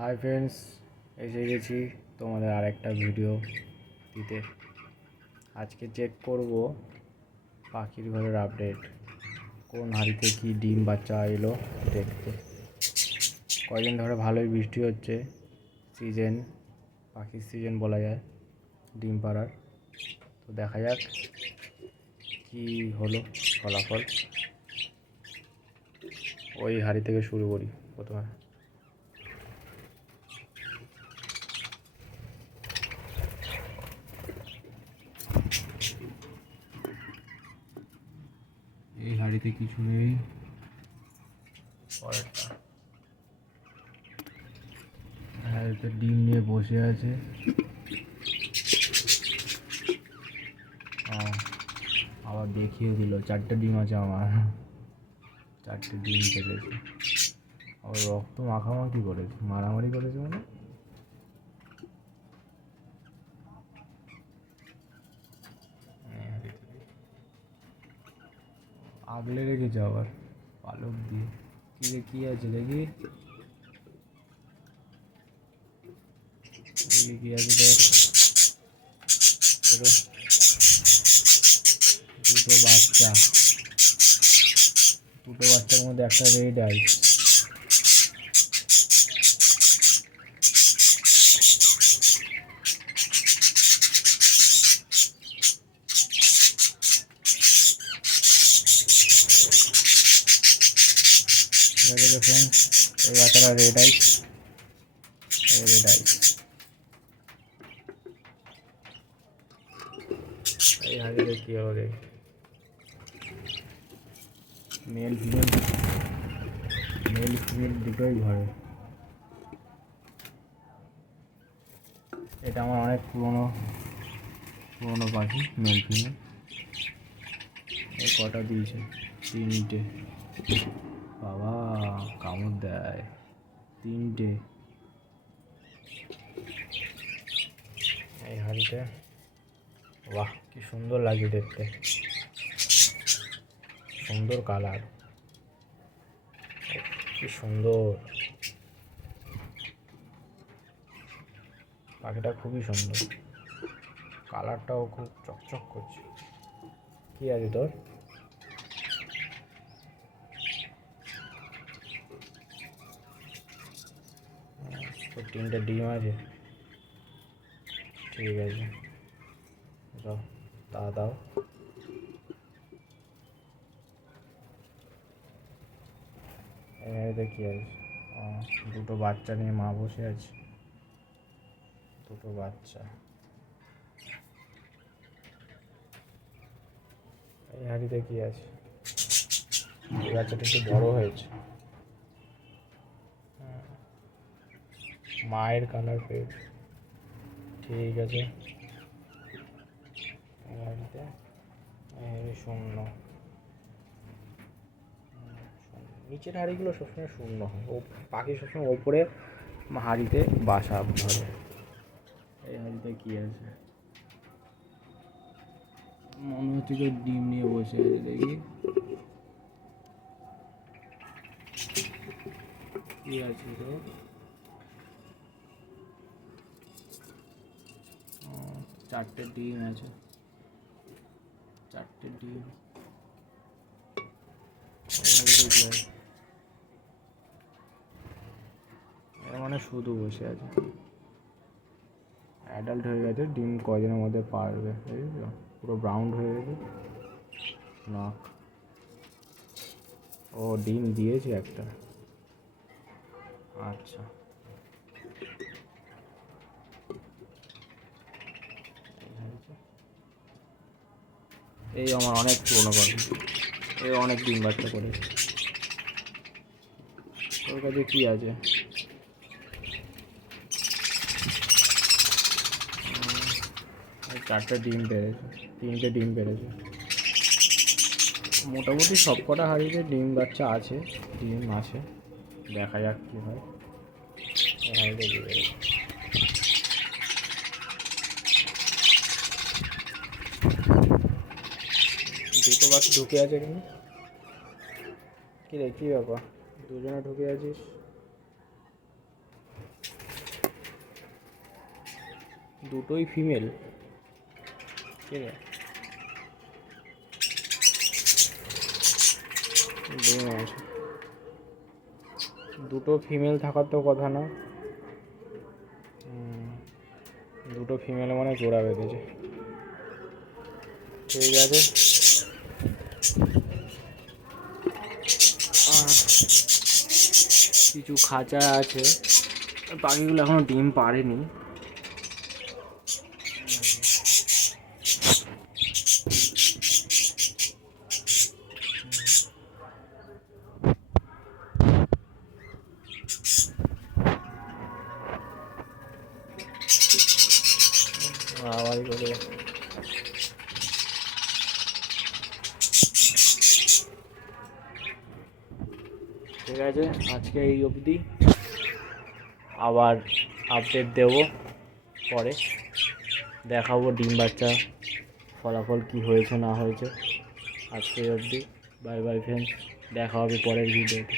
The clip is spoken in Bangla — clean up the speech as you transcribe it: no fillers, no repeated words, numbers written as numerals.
হাই ফ্রেন্ডস, এসে গেছি তোমাদের আরেকটা ভিডিও দিতে। আজকে চেক করব পাখির ঘরের আপডেট, কোন হাঁড়িতে কি ডিম বাচ্চা এলো দেখতে। কয়দিন ধরে ভালোই বৃষ্টি হচ্ছে, সিজন পাখির সিজন বলা যায় ডিম পাড়ার। তো দেখা যাক কি হলো ফলাফল। ওই হাঁড়ি থেকে শুরু করি প্রথমে। এই হাঁড়িতে কিছু নেই। পরেরটা হাঁড়িতে ডিম নিয়ে বসে আছে। আবার দেখিয়ে দিল 4টে ডিম আছে আমার, 4টে ডিম পেলেছে। আবার রক্ত মাখামাখি করেছে, মারামারি করেছে মানে। আগলে রেখেছে আবার পালক দিয়ে। কি আছে দেখি, কি আছে দেখ। দুটো বাচ্চার মধ্যে একটা রেড আই। দেখুন এই বাচ্চাটা রেড আই, এই হাঁড়িতে কি হলো দেখ। মেল ফিমেল দুটোই ঘরে। এটা আমার অনেক পুরনো পাখি, মেল ফিমেল। এই কটা দিয়েছে, 3টে। বাবা কামড় দেয়, 3টে এই হাঁড়িতে। বাহ কি সুন্দর লাগে দেখতে, সুন্দর কালার, কি সুন্দর পাখিটা, খুবই সুন্দর। কালারটাও খুব চকচক করছে। কি আছে তোর? তোর 3টে ডিম আছে, ঠিক আছে দাও, দাও। এতে কি আছে? দুটো বাচ্চা নিয়ে মা বসে আছে, দুটো বাচ্চা। এই হাঁড়িতে কি আছে? এই বাচ্চাটা একটু বড় হয়েছে, মায়ের কালার পেয়েছে, ঠিক আছে। এই হাঁড়িতে শূন্য, নিচের হাঁড়িগুলো সবসময় শূন্য হয়, ও পাখি সবসময় ওপরে হাঁড়িতে বাসা ধরে। এই হাঁড়িতে কি আছে? মনে হচ্ছে কেউ ডিম নিয়ে বসে আছে, দেখি কি আছে তো। 4টে ডিম আছে, 4টে ডিম। মানে শুধু বসে আছে, অ্যাডাল্ট হয়ে গেছে। ডিম কদিনের মধ্যে পারবে, বুঝেছো? পুরো ব্রাউন হয়ে গেছে নাক। ও ডিম দিয়েছে একটা, আচ্ছা। এই আমার অনেক পুরোনো পাখি, এই অনেক ডিম বাচ্চা করেছে। তোর কাছে কি আছে? 4টে ডিম পেরেছে, 3টে ডিম পেরেছে। মোটামুটি সব কটা হাঁড়িতে ডিম বাচ্চা আছে, দেখা যাক কী হয়। দুটো বাচ্চা ঢুকে আছে, কিন্তু কী রে, কী ব্যাপার? দুজনে ঢুকে আছিস। দুটোই ফিমেল। ঠিক আছে, ডিম আছে। দুটো ফিমেল থাকার তো কথা না। দুটো ফিমেল মানে জোড়া বেঁধেছে। ঠিক আছে, কিছু খাঁচা আছে, পাখিগুলো এখনো ডিম পাড়েনি। আওয়াজ করে ঠিক আছে, আজকে এই অবধি। আবার আপডেট দেব পরে, দেখাবো ডিম বাচ্চা ফলাফল কি হয়েছে না হয়েছে। আজকে অবধি, বাই বাই ফ্রেন্ডস, দেখা হবে পরের ভিডিওতে।